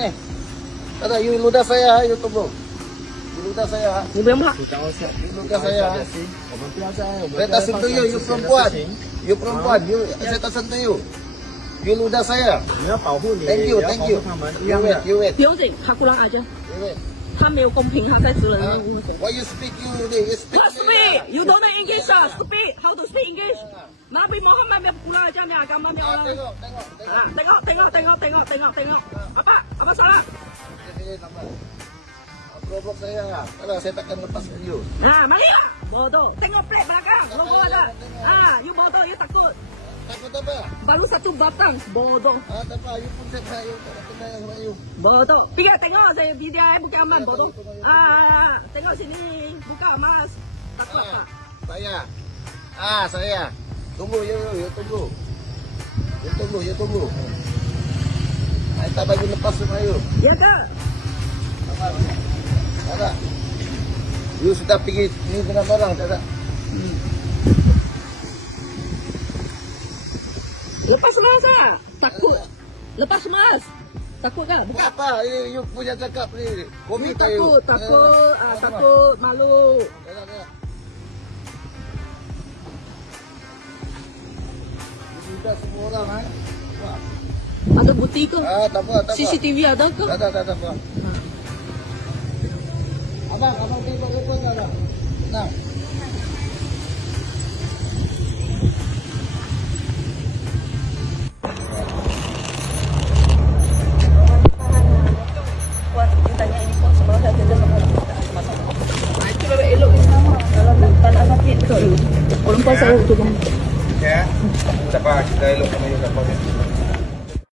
sini. Ada, you ludah saya, you tunggu. You ludah saya. 你不用怕。 You ludah saya. Saya tak sentuh you, you perempuan. You perempuan, saya tak sentuh you. You ludah saya. Thank you, thank you. You wait, you wait. 不用紧，他过来阿姐， You wait. 他没有公平，他在职人屋。 Why you speak you speak? What speak? You don't know English, speak. How to speak English? Nabi Muhammad punya pulang aja ni agama ni orang. Tengok. Apa salah? Goblok saya. Kalau saya takkan lepas you. Nah, mari lah. Bodoh. Tengok plate belakang. Logo ada. You bodoh, you takut. Takut apa? Baru satu batang. Bodoh. Tak apa, you pun saya tak kenal sama you. Bodoh. Pergi tengok saya video buka aman bodoh. Tengok sini. Buka mas. Takut apa? Saya. Tunggu, you tunggu. You tunggu. Saya tak bagi lepas sama you. Ya ke? Tak. You sudah pergi ni dengan orang, tak? Lepas mas lah. Takut. Lepas mas. Takut kan? Bukan apa, you punya cakap ni. You takut. Takut. Malu. Sudah semua orang Ada bukti ke? tak apa. CCTV ada ke? Tak apa. Abang tengok apa tak ada. Nah.